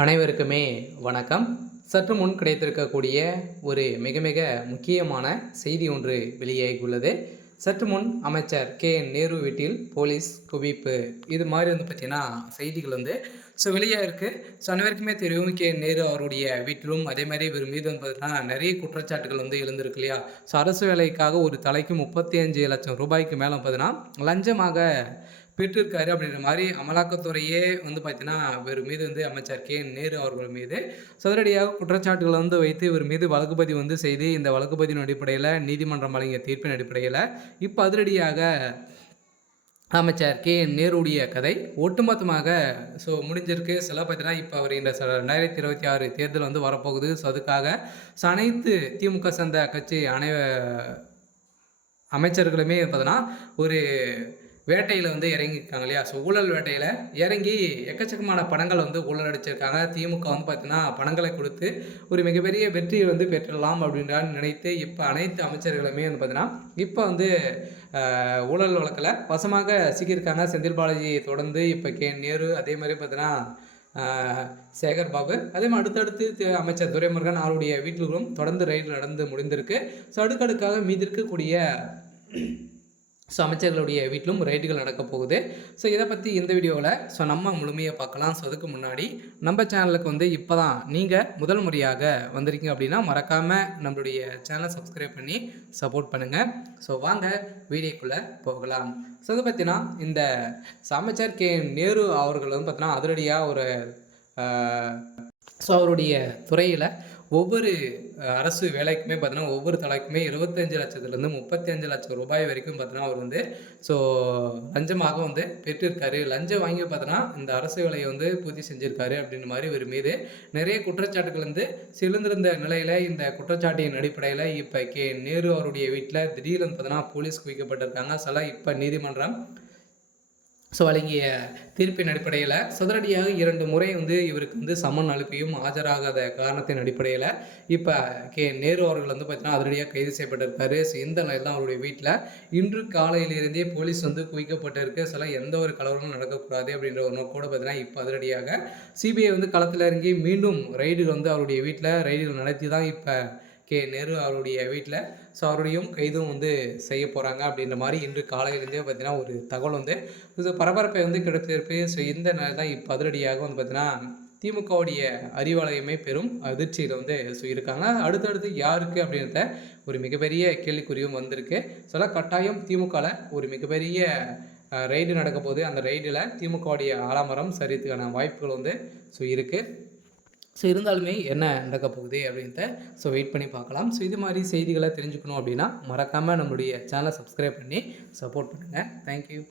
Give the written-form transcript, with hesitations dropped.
அனைவருக்குமே வணக்கம். சற்று முன் கிடைத்திருக்கக்கூடிய ஒரு மிக மிக முக்கியமான செய்தி ஒன்று வெளியாகியுள்ளது. சற்று முன் அமைச்சர் நேரு வீட்டில் போலீஸ் குவிப்பு, இது மாதிரி பார்த்தீங்கன்னா செய்திகள் வெளியாக இருக்குது. அனைவருக்குமே தெரியும், நேரு அவருடைய வீட்டிலும் அதே மாதிரி இவர் மீது பார்த்தீங்கன்னா நிறைய குற்றச்சாட்டுகள் எழுந்திருக்கு இல்லையா. அரசு வேலைக்காக ஒரு தலைக்கு 35 லட்சம் ரூபாய்க்கு மேலே பார்த்தீங்கன்னா லஞ்சமாக பெற்றிருக்காரு அப்படின்ற மாதிரி அமலாக்கத்துறையே பார்த்தீங்கன்னா இவர் மீது அமைச்சர் நேரு அவர்கள் மீது சதுரடியாக குற்றச்சாட்டுகளை வைத்து இவர் மீது வழக்குப்பதிவு செய்து, இந்த வழக்குப்பதிவின் அடிப்படையில் நீதிமன்றம் வழங்கிய தீர்ப்பின் அடிப்படையில் இப்போ அதிரடியாக அமைச்சர் நேருடைய கதை ஒட்டுமொத்தமாக முடிஞ்சிருக்கு. பார்த்தீங்கன்னா இப்போ அவர் இந்த 2026 தேர்தல் வரப்போகுது. அதுக்காக அனைத்து திமுக சேர்ந்த கட்சி அமைச்சர்களுமே பார்த்தீங்கன்னா ஒரு வேட்டையில் இறங்கியிருக்காங்க இல்லையா. ஊழல் வேட்டையில் இறங்கி எக்கச்சக்கமான பணங்கள் ஊழல் அடிச்சிருக்காங்க. திமுக பார்த்தீங்கன்னா பணங்களை கொடுத்து ஒரு மிகப்பெரிய வெற்றியை பெற்றலாம் அப்படின்றான் நினைத்து இப்போ அனைத்து அமைச்சர்களுமே பார்த்தீங்கன்னா இப்போ ஊழல் வழக்கில் வசமாக சிக்கியிருக்காங்க. செந்தில் பாலாஜி தொடர்ந்து இப்போ நேரு, அதே மாதிரி பார்த்தீங்கன்னா சேகர் பாபு, அதே மாதிரி அடுத்தடுத்து அமைச்சர் துரைமுருகன் அவருடைய வீட்டிலும் தொடர்ந்து ரைடு நடந்து முடிந்திருக்கு. அடுக்கடுக்காக மீதி இருக்கக்கூடிய அமைச்சர்களுடைய வீட்டிலும் ரைடுகள் நடக்க போகுது. இதை பற்றி இந்த வீடியோவில் நம்ம முழுமையாக பார்க்கலாம். அதுக்கு முன்னாடி நம்ம சேனலுக்கு இப்போ தான் நீங்கள் முதல் முறையாக வந்திருக்கீங்க அப்படின்னா மறக்காமல் நம்மளுடைய சேனலை சப்ஸ்கிரைப் பண்ணி சப்போர்ட் பண்ணுங்கள். வாங்க வீடியோக்குள்ளே போகலாம். அதை பார்த்தீங்கன்னா இந்த அமைச்சர் நேரு அவர்கள் பார்த்தீங்கன்னா அதிரடியாக ஒரு அவருடைய துறையில் ஒவ்வொரு அரசு வேலைக்குமே பார்த்தீங்கன்னா ஒவ்வொரு தலைக்குமே 25 லட்சத்துலேருந்து 35 லட்சம் ரூபாய் வரைக்கும் பார்த்தீங்கன்னா அவர் லஞ்சமாக பெற்றிருக்காரு. லஞ்சம் வாங்கி பார்த்தோன்னா இந்த அரசு வேலையை பூர்த்தி செஞ்சுருக்காரு அப்படின்ற மாதிரி இவர் மீது நிறைய குற்றச்சாட்டுகள் சிலந்திருந்த நிலையில் இந்த குற்றச்சாட்டின் அடிப்படையில் இப்போ நேரு அவருடைய வீட்டில் திடீர்னு பார்த்தோன்னா போலீஸ் குவிக்கப்பட்டிருக்காங்க. இப்போ நீதிமன்றம் வழங்கிய தீர்ப்பின் அடிப்படையில் சதுரடியாக 2 முறை இவருக்கு சம்மன் அனுப்பியும் ஆஜராகாத காரணத்தின் அடிப்படையில் இப்போ நேரு அவர்கள் பார்த்தீங்கன்னா அதிரடியாக கைது செய்யப்பட்டிருக்காரு. இந்த நிலையில் தான் அவருடைய வீட்டில் இன்று காலையிலிருந்தே போலீஸ் குவிக்கப்பட்டிருக்கு. எந்த ஒரு கலவரமும் நடக்கக்கூடாது அப்படின்ற ஒரு நோக்கோடு பார்த்தீங்கன்னா இப்போ அதிரடியாக சிபிஐ களத்தில் இறங்கி மீண்டும் ரைடுகள் அவருடைய வீட்டில் ரைடுகள் நடத்தி தான் இப்போ நேரு அவருடைய வீட்டில் அவருடையும் கைதும் செய்ய போகிறாங்க அப்படின்ற மாதிரி இன்று காலையிலேருந்தே பார்த்தீங்கன்னா ஒரு தகவல் பரபரப்பை கிடைத்திருக்கு. இந்த நிலை தான் இப்போ அதிரடியாக பார்த்தீங்கன்னா திமுகவுடைய அறிவாலயமே பெரும் அதிர்ச்சியில் இருக்காங்க. அடுத்தடுத்து யாருக்கு அப்படின்றத ஒரு மிகப்பெரிய கேள்விக்குறியும் வந்திருக்கு. கட்டாயம் திமுகவில் ஒரு மிகப்பெரிய ரைடு நடக்க போகுது. அந்த ரைடில் திமுகவுடைய ஆலமரம் சரித்துக்கான வாய்ப்புகள் இருக்குது. இருந்தாலுமே என்ன நடக்க போகுது அப்படின்ட்டு வெயிட் பண்ணி பார்க்கலாம். இது மாதிரி செய்திகளை தெரிஞ்சுக்கணும் அப்படின்னா மறக்காமல் நம்மளுடைய சேனலை சப்ஸ்கிரைப் பண்ணி சப்போர்ட் பண்ணுங்கள். தேங்க்யூ.